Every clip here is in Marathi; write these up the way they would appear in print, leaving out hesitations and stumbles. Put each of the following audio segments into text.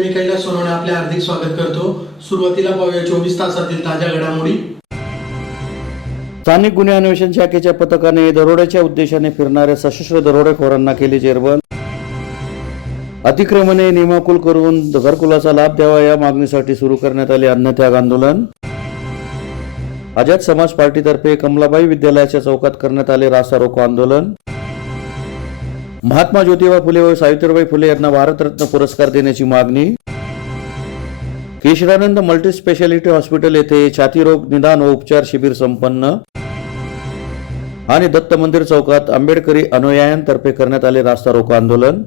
मी कैलास सोनवणे आपले हार्दिक स्वागत करतो। सुरुवातीला पाहूया 24 तासातील ताज्या घडामोडी। स्थानिक गुन्हे अन्वेषण शाखेच्या पथकाने दरोड्याच्या उद्देशाने फिरणाऱ्या सशस्त्र दरोडेखोरांना केले जेरबंद। अतिक्रमणे नियमाकुल करून घरकुलाचा लाभ द्यावा या मागणीसाठी सुरू करण्यात आले अन्नत्याग आंदोलन। आझाद समाज पार्टीतर्फे कमलाबाई विद्यालयाच्या चौकात करण्यात आले रास्ता रोको आंदोलन। महात्मा ज्योतिबा फुले व सावित्रीबाई फुले यांना भारतरत्न पुरस्कार देण्याची मागणी। केशरानंद मल्टी स्पेशालिटी हॉस्पिटल येथे छातीरोग निदान व उपचार शिबिर संपन्न। आणि दत्त मंदिर चौकात आंबेडकरी अनुयायांतर्फे करण्यात आले रास्ता रोको आंदोलन।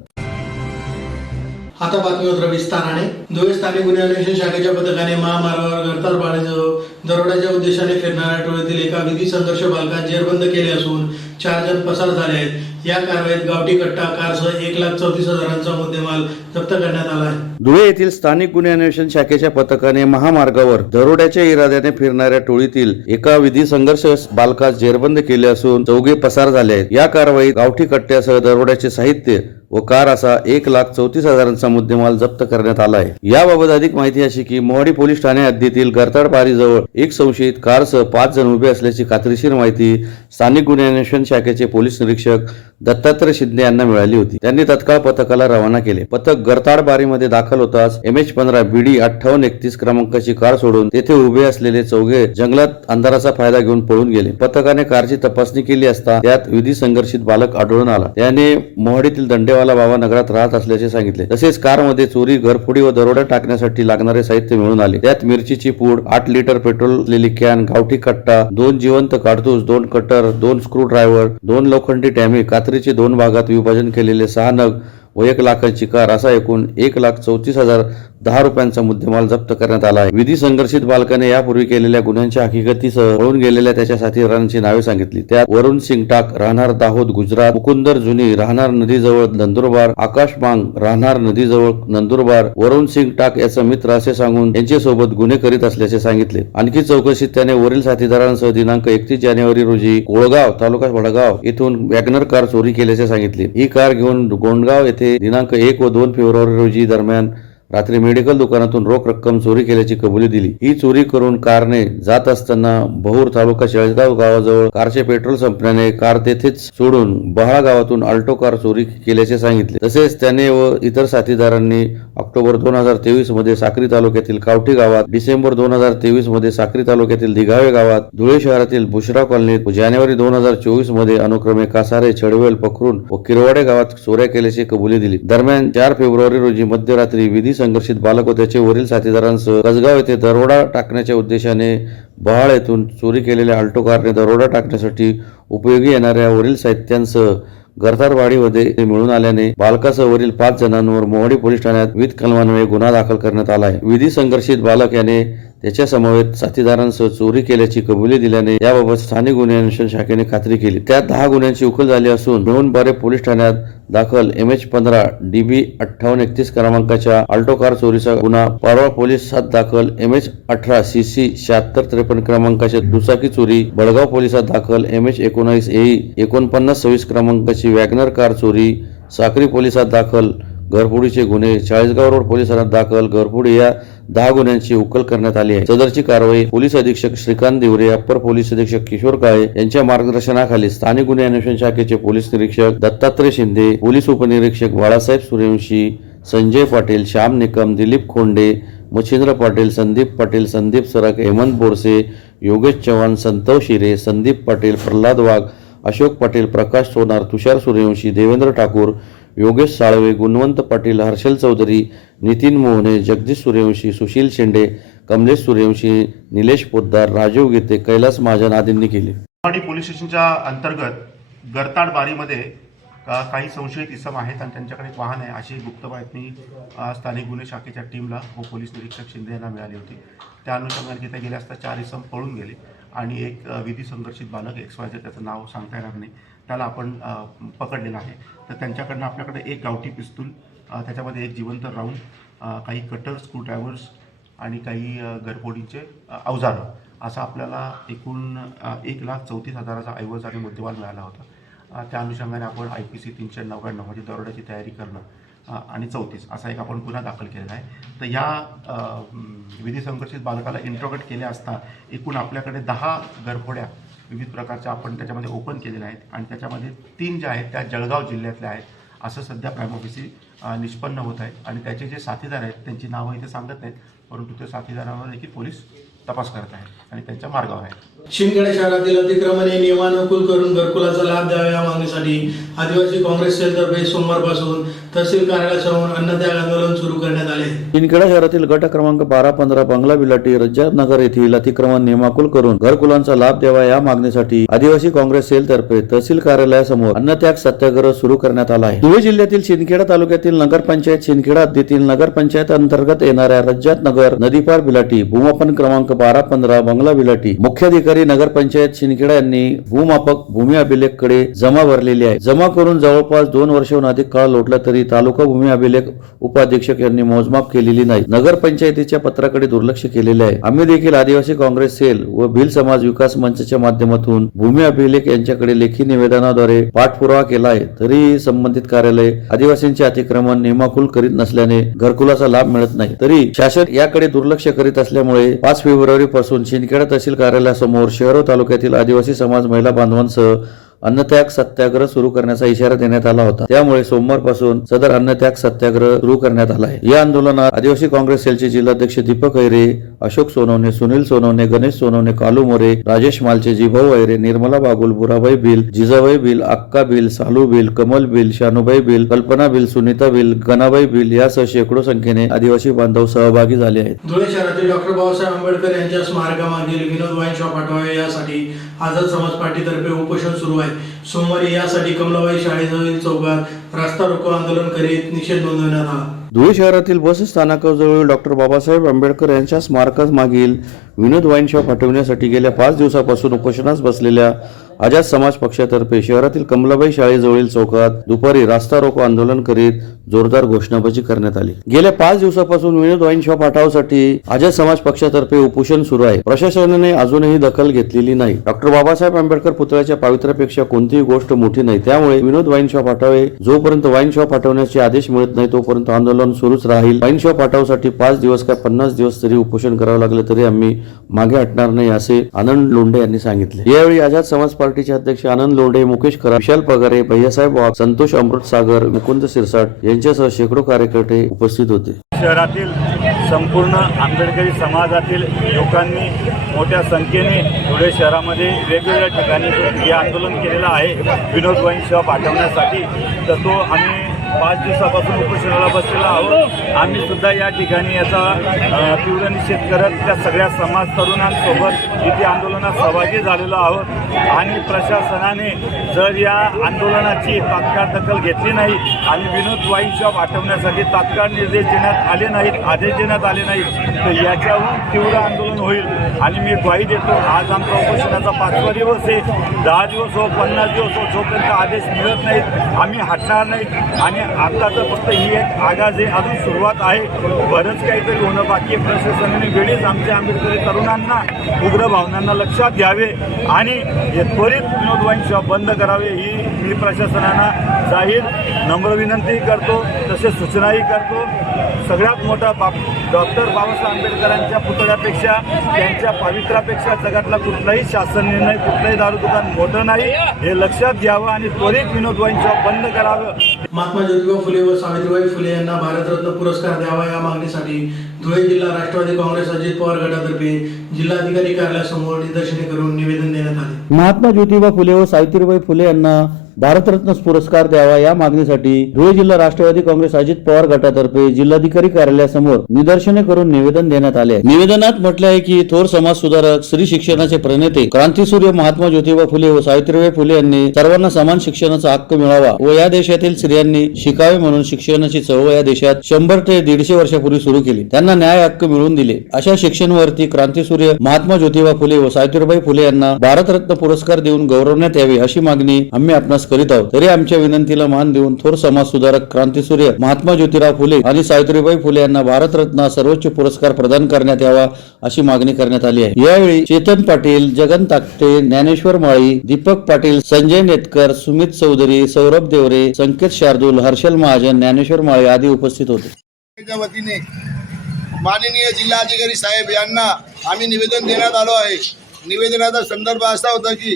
आता बातमीपत्र विस्ताराने। धुळे स्थानिक गुन्हे अन्वेषण शाखेच्या पथकाने महामार्गावर गरतार बाळेजवळ दरोड्याच्या उद्देशाने फिरणाऱ्या टोळीतील एका विधी संघर्ष बालकास जेरबंद केले असून 4 जण पसार झाले आहेत। या कारवाईत गावठी कट्टा कारसह 1,34,000चा मुद्देमाल जप्त करण्यात आला आहे। धुळे येथील स्थानिक गुन्हे अन्वेषण शाखेच्या पथकाने महामार्गावर दरोड्याच्या इराद्याने फिरणाऱ्या टोळीतील एका विधी संघर्ष बालकास जेरबंद केले असून 4 पसार झाले आहेत। या कारवाईत गावठी कट्ट्यासह दरोड्याचे साहित्य व कार असा 1,34,000चा मुद्देमाल जप्त करण्यात आला आहे। याबाबत अधिक माहिती अशी की मोहाडी पोलीस ठाणे हद्दीतील गरताड बारीजवळ एक संशयित कारसह 5 जण उभे असल्याची खात्रीशीर माहिती स्थानिक गुन्हे अन्वेषण शाखेचे पोलीस निरीक्षक दत्तात्रय शिंदे यांना मिळाली होती। त्यांनी तत्काळ पथकाला रवाना केले। पथक गरताड बारीमध्ये दाखल होताच MH15 BD 5831 क्रमांकाची कार सोडून तेथे उभे असलेले 4 जंगलात अंधाराचा फायदा घेऊन पळून गेले। पथकाने कारची तपासणी केली असता त्यात विधी संघर्षित बालक आढळून आला। त्याने मोहाडीतील दंडेवाला बाबा नगरात राहत असल्याचे सांगितले। तसेच कारमध्ये चोरी, घरफोडी व दरोडा टाकण्यासाठी लागणारे साहित्य मिळून आले। त्यात मिरचीची पूड, 8 लिटर पेट्रोल असलेली कॅन, गावठी कट्टा, 2 जिवंत काडतूस, 2 कटर, 2 स्क्रू ड्रायव्हर, 2 लोखंडी टॅमी, कात्रीचे 2 भागात विभाजन केलेले 6 नग व 1 लाखाची कार असा एकूण 1,34,010 रुपयांचा मुद्देमाल जप्त करण्यात आला आहे। विधी संघर्षित बालकाने यापूर्वी केलेल्या गुन्ह्यांच्या हकीकतीसह पळून गेलेल्या त्याच्या साथीदारांची नावे सांगितली। त्यात वरुण सिंग टाक राहणार दाहोद गुजरात, मुकुंदर जुनी राहणार नदीजवळ नंदुरबार, आकाश मांग राहणार नदीजवळ नंदुरबार, वरुण सिंग टाक याचा मित्र असे सांगून त्यांच्यासोबत गुन्हे करीत असल्याचे सांगितले। आणखी चौकशीत त्याने वरील साथीदारांसह दिनांक 31 जानेवारी रोजी कोळगाव तालुका वडगाव येथून वॅगनर कार चोरी केल्याचे सांगितले। ही कार घेऊन गोंडगाव येथे दिनांक 1 व 2 फेब्रुवारी रोजी दरम्यान रात्री मेडिकल दुकानातून रोख रक्कम चोरी केल्याची कबुली दिली। ही चोरी करून कारने जात असताना बहुर तालुका शेळगाव गावाजवळ कारचे पेट्रोल संपल्याने कार तेथेच सोडून बहाळ गावातून अल्टो कार चोरी केल्याचे सांगितले। तसेच त्याने व इतर साथीदारांनी ऑक्टोबर 2023 मध्ये साक्री तालुक्यातील कावठी गावात, डिसेंबर 2023 मध्ये साक्री तालुक्यातील दिघावे गावात, धुळे शहरातील बुशरा कॉलनीत व जानेवारी 2024 मध्ये अनुक्रमे कासारे, चढवेल, पखरून व किरवाडे गावात चोऱ्या केल्याची कबुली दिली। दरम्यान 4 फेब्रुवारी रोजी मध्यरात्री विधी संघर्षित बालक व त्याचे वरील साथीदारांसह कसगाव येथे दरोडा टाकण्याच्या उद्देशाने बहाळ येथून चोरी केलेल्या अल्टो कारने दरोडा टाकण्यासाठी उपयोगी येणाऱ्या वरील साहित्यांसह गरतारवाडीमध्ये मिळून आल्याने बालकासह वरील 5 जणांवर मोहाडी पोलीस ठाण्यात विविध कलमान्वये गुन्हा दाखल करण्यात आला आहे। विधी संघर्षित बालक याने त्याच्या समवेत साथीदारांसह चोरी केल्याची कबुली दिल्याने याबाबत स्थानिक गुन्हे अन्वेषण शाखेने खात्री केली। त्यात 10 गुन्ह्यांची उकल झाली असून मिळूनबारे पोलीस ठाण्यात दाखल MH15 DB 5831 क्रमांकाच्या अल्टो कार चोरीचा गुन्हा, पारोळा पोलिसात दाखल MH18 CC 7653 क्रमांकाच्या दुचाकी चोरी, बळगाव पोलिसात दाखल MH19 AE 4926 क्रमांकाची वॅगनर कार चोरी, साक्री पोलिसात दाखल घरफोडीचे गुन्हे, चाळीसगाव रोड पोलिसांत दाखल घरफोडी या 10 गुन्ह्यांची उकल करण्यात आली आहे। सदरची कारवाई पोलीस अधीक्षक श्रीकांत दिवरे, अप्पर पोलीस अधीक्षक किशोर काळे यांच्या मार्गदर्शनाखाली स्थानिक गुन्हे अन्वेषण शाखेचे पोलीस निरीक्षक दत्तात्रय शिंदे, पोलीस उपनिरीक्षक बाळासाहेब सूर्यवंशी, संजय पाटील, श्याम निकम, दिलीप खोंडे, मच्छिंद्र पाटील, संदीप पाटील, संदीप सरक, हेमंत बोरसे, योगेश चव्हाण, संतोष हिरे, संदीप पाटील, प्रल्हाद वाघ, अशोक पाटील, प्रकाश सोनार, तुषार सूर्यवंशी, देवेंद्र ठाकूर, योगेश साळवे, गुणवंत पाटील, हर्षल चौधरी, नितीन मोहने, जगदीश सूर्यवंशी, सुशील शेंडे, कमलेश सूर्यवंशी, निलेश पोद्दार, राजीव गीते, कैलास महाजन आदींनी केले। मोहाडी पोलीस स्टेशनच्या अंतर्गत गरताड बारीमध्ये काही संशयित इसम आहेत आणि त्यांच्याकडे एक वाहन आहे अशी गुप्त बातमी स्थानिक गुन्हे शाखेच्या टीमला व पोलीस निरीक्षक शिंदे यांना मिळाली होती। त्या अनुषंगाने तिथे गेले असता 4 इसम पळून गेले आणि एक विधी संघर्षित बालक XYZ त्याचं नाव सांगता येणार नाही त्याला आपण पकडलेलं आहे। तर त्यांच्याकडनं आपल्याकडे एक गावठी पिस्तूल, त्याच्यामध्ये एक जिवंत राऊंड, काही कटर, स्क्रू ड्रायव्हर्स आणि काही घरफोडीचे अवजारं असा आपल्याला एकूण 1,34,000चा ऐवज आणि मुद्देमाल मिळाला होता। त्या अनुषंगाने आपण IPC 399 म्हणजे दरोड्याची तयारी करणं आणि 34 असा एक आपण गुन्हा दाखल केलेला आहे. तर या विधी संघर्षित बालकाला इंट्रोगेट केले असता एकूण आपल्याकडे 10 गरफोड्या विविध प्रकारच्या आपण त्याच्यामध्ये ओपन केलेल्या आहेत आणि त्याच्यामध्ये 3 ज्या आहेत त्या जळगाव जिल्ह्यातल्या आहेत असं सध्या प्राइम ऑफिसी निष्पन्न होत आहे. आणि त्याचे जे साथीदार आहेत त्यांची नावं इथे सांगत नाहीत, परंतु त्या साथीदारांवर देखील पोलीस तपास करत आहेत आणि त्यांच्या मार्गावर आहेत. शिंदखेडा शहरातील अतिक्रमणे नियमानुकूल करून घरकुलाचा लाभ द्यावा या मागणीसाठी आदिवासी काँग्रेस सेलतर्फे सोमवारपासून तहसील कार्यालयासमोर अन्नत्याग आंदोलन सुरू करण्यात आले. शिंदखेडा शहरातील गट क्रमांक 12-15 बंगला विलाटी रज्जात नगर येथील अतिक्रमण नियमाकुल करून घरकुलांचा लाभ द्यावा या मागणीसाठी आदिवासी काँग्रेस सेलतर्फे तहसील कार्यालयासमोर अन्नत्याग सत्याग्रह सुरू करण्यात आला आहे. धुळे जिल्ह्यातील शिंदखेडा तालुक्यातील नगरपंचायत शिंदखेडा हद्दीतील नगरपंचायत अंतर्गत येणाऱ्या रज्जात नगर नदीपार विलाटी भूमापन क्रमांक 12-15 बंगला विलाटी मुख्याधिकारी नगरपंचायत शिंदखेडा यांनी भूमापक भूमी अभिलेख कडे जमा भरलेली आहे. जमा करून जवळपास 2 वर्षाहून अधिक काळ लोटला तरी तालुका भूमी अभिलेख उपाधीक्षक यांनी मोजमाप केलेली नाही. नगरपंचायतीच्या पत्राकडे दुर्लक्ष केलेले आहे. आम्ही देखील आदिवासी काँग्रेस सेल व भिल समाज विकास मंचच्या माध्यमातून भूमी अभिलेख यांच्याकडे लेखी निवेदनाद्वारे पाठपुरावा केला आहे, तरी संबंधित कार्यालय आदिवासींचे अतिक्रमण नियमाकुल करीत नसल्याने घरकुलाचा लाभ मिळत नाही. तरी शासन याकडे दुर्लक्ष करीत असल्यामुळे 5 फेब्रुवारी पासून शिंदखेडा तहसील कार्यालयासमोर शहर व तालुक्यातील आदिवासी समाज महिला बांधवांसह अन्नत्याग सत्याग्रह सुरू करण्याचा इशारा देण्यात आला होता. त्यामुळे सोमवारपासून सदर अन्नत्याग सत्याग्रह सुरू करण्यात आला आहे. या आंदोलनात आदिवासी काँग्रेस सेलचे जिल्हाध्यक्ष दीपक ऐरे, अशोक सोनवणे, सुनील सोनवणे, गणेश सोनवणे, कालू मोरे, राजेश मालचे, जिभाऊ ऐरे, निर्मला बागुल, बुराबाई बिल, जिजाबाई बिल, अक्का बिल, सालू बिल, कमल बिल, शानुबाई बिल, कल्पना बिल, सुनीता बिल, गणाबाई बिल यासह शेकडो संख्येने आदिवासी बांधव सहभागी झाले आहेत. धुळे शहरातील डॉक्टर बाबासाहेब आंबेडकर यांच्या स्मारकामागील विनोद वाईन शॉप हटवावे यासाठी आझाद समाज पार्टीतर्फे उपोषण सुरू आहे. सोमवारी यासाठी कमलाबाई शाळेजवळील चौकात रास्ता रोको आंदोलन करीत निषेध नोंदवण्यात आला. धुळे शहरातील बस स्थानकाजवळ डॉक्टर बाबासाहेब आंबेडकर यांच्या स्मारकामागील विनोद वाईन शॉप हटवण्यासाठी गेल्या 5 दिवसापासून उपोषणास बसलेल्या आझाद समाज पक्षातर्फे शहरातील कमलाबाई शाळेजवळील चौकात दुपारी रास्ता रोको आंदोलन करीत जोरदार घोषणाबाजी करण्यात आली. गेल्या 5 दिवसापासून विनोद वाईन शॉप हटावसाठी आझाद समाज पक्षातर्फे उपोषण सुरू आहे. प्रशासनाने अजूनही दखल घेतलेली नाही. डॉक्टर बाबासाहेब आंबेडकर पुतळ्याच्या पावित्र्यापेक्षा कोणतीही गोष्ट मोठी नाही. त्यामुळे विनोद वाईन शॉप हटावे. जोपर्यंत वाईन शॉप हटवण्याचे आदेश मिळत नाही तोपर्यंत आंदोलन सुरूच राहील. वाईन शॉप हटावसाठी 5 दिवस काय 50 दिवस तरी उपोषण करावं लागले तरी आम्ही मागे हटणार नाही असे आनंद लोंढे यांनी सांगितले. यावेळी आझाद समाज पार्टीचे अध्यक्ष आनंद लोंढे, मुकेश खरा, विशाल पगारे, भैयासाहेब वाघ, संतोष अमृतसागर, मुकुंद सिरसाट यांच्यासह शेकडो कार्यकर्ते उपस्थित होते. शहरातील संपूर्ण आंबेडकरी समाजातील लोकांनी मोठ्या संख्येने धुळे शहरामध्ये वेगवेगळ्या ठिकाणी हे आंदोलन केलेलं आहे विनोद वाईन शॉप हटवण्यासाठी. तर तो आम्ही 5 दिवसापासून उपोषणाला बसलेलो आहोत. आम्ही सुद्धा या ठिकाणी याचा तीव्र निषेध करत त्या सगळ्या समाज तरुणांसोबत इथे आंदोलनात सहभागी झालेलो आहोत. आणि प्रशासनाने जर या आंदोलनाची तात्काळ दखल घेतली नाही आणि विनोद वाईन शॉप हटवण्यासाठी तात्काळ निर्देश देण्यात आले नाहीत, आदेश देण्यात आले नाहीत, तर याच्याहून तीव्र आंदोलन होईल. आणि मी ग्वाही देतो, आज आमचा उपोषणाचा 5वा दिवस आहे. 10 दिवस हो, 50 दिवस हो, जोपर्यंत आदेश मिळत नाहीत आम्ही हटणार नाहीत. आणि आता तर फक्त ही एक आगाज आहे, अजून सुरुवात आहे. बरंच काहीतरी होणं बाकी आहे. प्रशासनाने वेळीच आमच्या आंबेडकरी तरुणांना, उग्र भावनांना लक्षात घ्यावे आणि हे त्वरित विनोद वाईन शॉप बंद करावे ही मी प्रशासनाला जाहीर नम्र विनंती करतो, तसेच सूचनाही करतो. सगळ्यात मोठा डॉक्टर बाबासाहेब आंबेडकरांच्या पुतळ्यापेक्षा, त्यांच्या पावित्र्यापेक्षा जगातला कुठलाही शासन निर्णय, कुठलंही दारू दुकान मोठं नाही, हे लक्षात घ्यावं आणि त्वरित विनोद वाईन शॉप बंद करावं. महात्मा ज्योतिबा फुले व सावित्रीबाई फुले यांना भारतरत्न पुरस्कार द्यावा या मागणीसाठी धुळे जिल्हा राष्ट्रवादी काँग्रेस अजित पवार गटातर्फे जिल्हाधिकारी कार्यालयासमोर निदर्शने करून निवेदन देण्यात आले. महात्मा ज्योतिबा फुले व सावित्रीबाई फुले यांना भारतरत्न पुरस्कार द्यावा या मागणीसाठी धुळे जिल्हा राष्ट्रवादी काँग्रेस अजित पवार गटातर्फे जिल्हाधिकारी कार्यालयासमोर निदर्शने करून निवेदन देण्यात आले. निवेदनात म्हटले आहे की थोर समाज सुधारक, स्त्री शिक्षणाचे प्रणेते, क्रांतीसूर्य महात्मा ज्योतिबा फुले व सावित्रीबाई फुले यांनी सर्वांना समान शिक्षणाचा हक्क मिळावा व या देशातील स्त्रियांनी शिकावे म्हणून शिक्षणाची चळवळ या देशात 100 ते 150 वर्षापूर्वी सुरू केली. त्यांना न्याय हक्क मिळवून दिले. अशा शिक्षणवर्ती क्रांतीसूर्य महात्मा ज्योतिबा फुले व सावित्रीबाई फुले यांना भारतरत्न पुरस्कार देऊन गौरवण्यात यावे अशी मागणी आम्ही आपणास प्रयास करीत आहोत, तरी आमच्या विनंतीला मान देऊन थोर समाज सुधारक क्रांतीसूर्य महात्मा ज्योतिराव फुले आणि सावित्रीबाई फुले यांना भारतरत्न सर्वोच्च पुरस्कार प्रदान करण्यात यावा अशी मागणी करण्यात आली आहे। यावेळी चेतन पाटील, जगन ताकटे, ज्ञानेश्वर माळी, दीपक पाटील, संजय नेतकर, सुमित चौधरी, सौरभ देवरे, संकेत शार्दूल, हर्षल महाजन, ज्ञानेश्वर माळी आदी उपस्थित होते। च्या वतीने माननीय जिल्हाधिकारी साहेब यांना आम्ही निवेदन देण्यात आलो आहे। निवेदनाचा संदर्भ असा होता की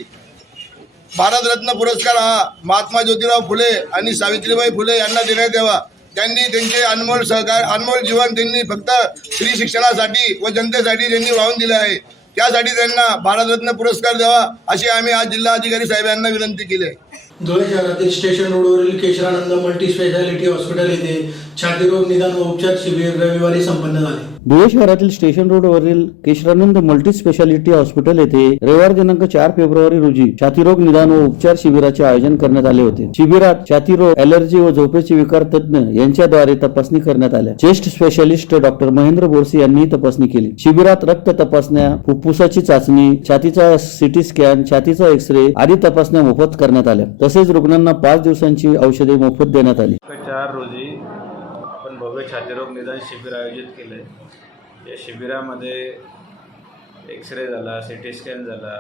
भारतरत्न पुरस्कार हा महात्मा ज्योतिराव फुले आणि सावित्रीबाई फुले यांना देण्यात यावा। त्यांनी त्यांचे अनमोल जीवन त्यांनी फक्त स्त्री शिक्षणासाठी व जनतेसाठी त्यांनी वाहून दिले आहे। त्यासाठी त्यांना भारतरत्न पुरस्कार द्यावा अशी आम्ही आज जिल्हाधिकारी साहेब यांना विनंती केली आहे। धुळे शहरातील स्टेशन रोडवरील केशरानंद मल्टी स्पेशालिटी हॉस्पिटल येथे छातीरोग निदान व उपचार शिबिर रविवारी संपन्न झाले। धुळे शहरातील स्टेशन रोडवरील केशरानंद मल्टी स्पेशालिटी हॉस्पिटल येथे रविवार दिनांक 4 फेब्रुवारी रोजी छातीरोग निदान व उपचार शिबिराचे आयोजन करण्यात आले होते। शिबिरात छातीरोग, ॲलर्जी व झोपेचे विकार तज्ञ यांच्याद्वारे तपासणी करण्यात आल्या। Chest specialist doctor Mahendra Borse यांनी तपासणी केली। शिबिरात रक्त तपासण्या, फुफ्फुसाची चाचणी, छातीचा सिटी स्कॅन, छातीचा एक्स-रे आदी तपासण्या मोफत करण्यात आल्या। तसेच रुग्णांना 5 दिवसांची औषधे मोफत देण्यात आली। 4 रोजी आपण भव्य छातीरोग निदान शिबिर आयोजित केले। या शिबिरामध्ये एक्स-रे झाला, सिटी स्कॅन झाला,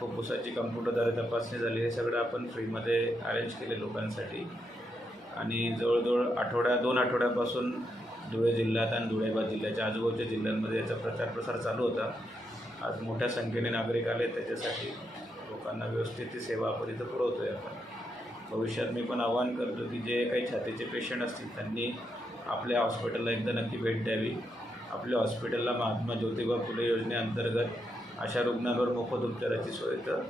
फुफ्फुसाची कम्प्युटरद्वारे तपासणी झाली। हे सगळं आपण फ्रीमध्ये अरेंज केले लोकांसाठी आणि जवळजवळ 2 आठवड्यापासून धुळे जिल्ह्यात आणि धुळेबाद जिल्ह्याच्या आजूबाजूच्या जिल्ह्यांमध्ये याचा प्रचार चालू होता। आज मोठ्या संख्येने नागरिक आले, त्याच्यासाठी लोकांना व्यवस्थित ती सेवा आपण इथं पुरवतोय। आपण भविष्यात मी पण आवाहन करतो की जे काही छातीचे पेशंट असतील त्यांनी आपल्या हॉस्पिटलला एकदा नक्की भेट द्यावी। आपल्या हॉस्पिटलला महात्मा ज्योतिबा फुले योजनेअंतर्गत अशा रुग्णांवर मोफत उपचाराची सोय तर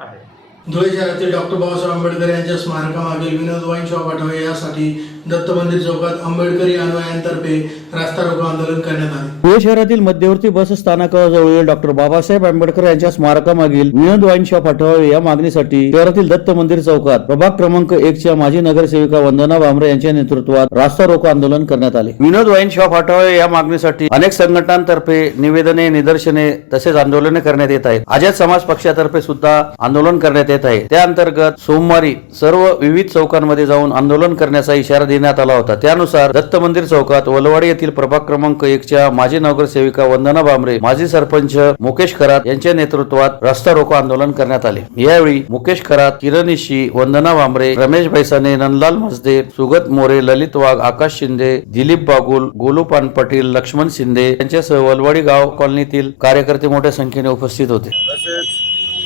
आहे। धुळे शहरातील डॉक्टर बाबासाहेब आंबेडकर यांच्या स्मारकामागील विनोद वाईन शॉप हटवावे यासाठी दत्त मंदिर चौकात आंबेडकरी अनुयायांतर्फे रास्ता रोको आंदोलन करण्यात आले। धुळे शहरातील मध्यवर्ती बस स्थानकाजवळील डॉक्टर बाबासाहेब आंबेडकर यांच्या स्मारकामागील विनोद वाईन शॉप हटवावे या मागणीसाठी शहरातील दत्त मंदिर चौकात प्रभाग क्रमांक 1 च्या माजी नगरसेविका वंदना भामरे यांच्या नेतृत्वात रास्ता रोको आंदोलन करण्यात आले। विनोद वाईन शॉप हटवावे या मागणीसाठी अनेक संघटनांतर्फे निवेदने, निदर्शने तसेच आंदोलने करण्यात येत आहेत। आझाद समाज पक्षातर्फे सुद्धा आंदोलन करण्यात येत आहे। त्या अंतर्गत सोमवारी सर्व विविध चौकांमध्ये जाऊन आंदोलन करण्याचा इशारा देण्यात आला होता। त्यानुसार दत्त मंदिर चौकात वलवाडी येथील प्रभाग क्रमांक 1 च्या माजी नगरसेविका वंदना भामरे, माजी सरपंच मुकेश खरात यांच्या नेतृत्वात रास्ता रोको आंदोलन करण्यात आले। यावेळी मुकेश खरात, किरण इशी, वंदना भामरे, रमेश बैसाने, नंदलाल मसदे, सुगत मोरे, ललित वाघ, आकाश शिंदे, दिलीप बागुल, गोलू पान पाटील, लक्ष्मण शिंदे यांच्यासह वलवाडी गाव कॉलनीतील कार्यकर्ते मोठ्या संख्येने उपस्थित होते। तसेच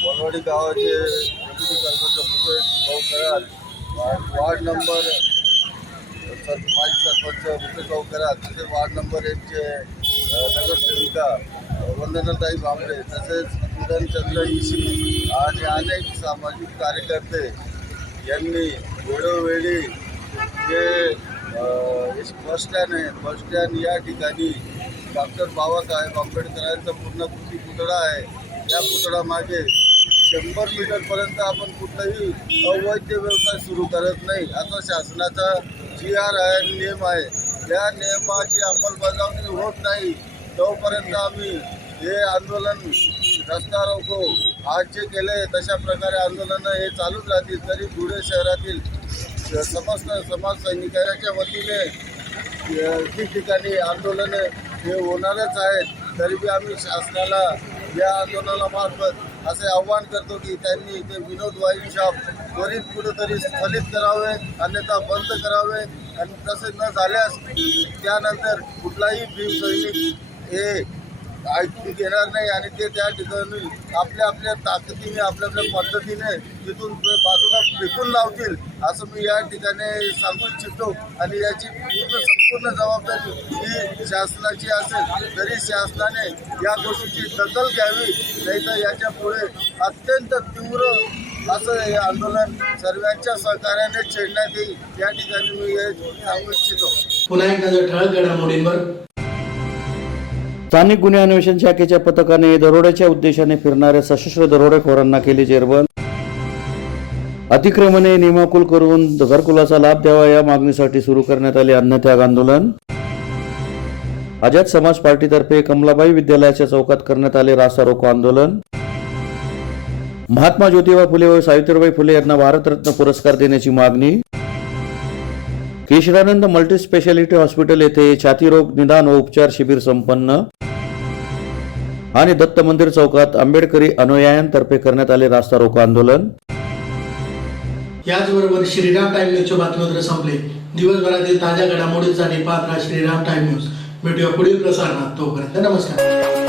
वलवाडी गावाचे वार्ड नंबर माजी सरपंच मुकेश करात, तसेच वार्ड नंबर 1 चे नगरसेविका वंदनाताई भामरे, तसेच किरणचंद्र इशी आणि अनेक सामाजिक कार्यकर्ते यांनी वेळोवेळी जे बस स्टँड या ठिकाणी डॉक्टर बाबासाहेब आंबेडकरांचा पूर्णकृती पुतळा आहे, या पुतळ्यामागे 100 मीटरपर्यंत आपण कुठलाही अवैध व्यवसाय सुरू करत नाही असा शासनाचा GR आहे, नियम आहे। त्या नियमाची अंमलबजावणी होत नाही तोपर्यंत आम्ही हे आंदोलन रस्ता रोको आज जे केले तशा प्रकारे आंदोलनं हे चालूच राहतील। तरी धुळे शहरातील समस्त समाज सैनिकांच्या वतीने ठिकठिकाणी आंदोलने हे होणारच आहेत। तरी बी आम्ही शासनाला या आंदोलनामार्फत असे आव्हान करतो की त्यांनी ते विनोद वाईन शॉप त्वरित कुठेतरी स्थगित करावे, अन्यथा बंद करावे आणि तसे न झाल्यास त्यानंतर कुठलाही भीमसैनिक हे ऐकून घेणार नाही आणि ते त्या ठिकाणी आपल्या ताकदीने आपल्या पद्धतीने तिथून बाजूला फेकून लावतील असं मी या ठिकाणी सांगू इच्छितो। आणि याची संपूर्ण जबाबदारी ही शासनाची असेल, तरी शासनाने या गोष्टीची दखल घ्यावी, नाहीतर याच्या पुढे अत्यंत तीव्र असं हे आंदोलन सर्वांच्या सहकार्याने छेडण्यात येईल या ठिकाणी मी हे सांगू इच्छितो। पुन्हा एकदा ठळक घडामोडींवर स्थानिक गुन्हे अन्वेषण शाखेच्या पथकाने दरोड्याच्या उद्देशाने फिरणाऱ्या सशस्त्र दरोडेखोरांना केली जेरबंद। अतिक्रमणे नियमाकुल करून घरकुलाचा लाभ द्यावा या मागणीसाठी सुरू करण्यात आले अन्नत्याग आंदोलन। आझाद समाज पार्टीतर्फे कमलाबाई विद्यालयाच्या चौकात करण्यात आले रास्ता रोको आंदोलन। महात्मा ज्योतिबा फुले व सावित्रीबाई फुले यांना भारतरत्न पुरस्कार देण्याची मागणी. केशरानंद मल्टी स्पेशालिटी हॉस्पिटल येथे छातीरोग निदान व उपचार शिबिर संपन्न. आणि दत्त मंदिर चौकात आंबेडकरी अनुयायांतर्फे करण्यात आले रास्ता रोको आंदोलन. याचबरोबर श्रीराम टाइम न्यूजच्या बातमीपत्र संपले. दिवसभरातील ताज्या घडामोडींसाठी पाहत राहा श्रीराम टाइम न्यूज. भेटूया पुढील प्रसारणात. तोपर्यंत नमस्कार.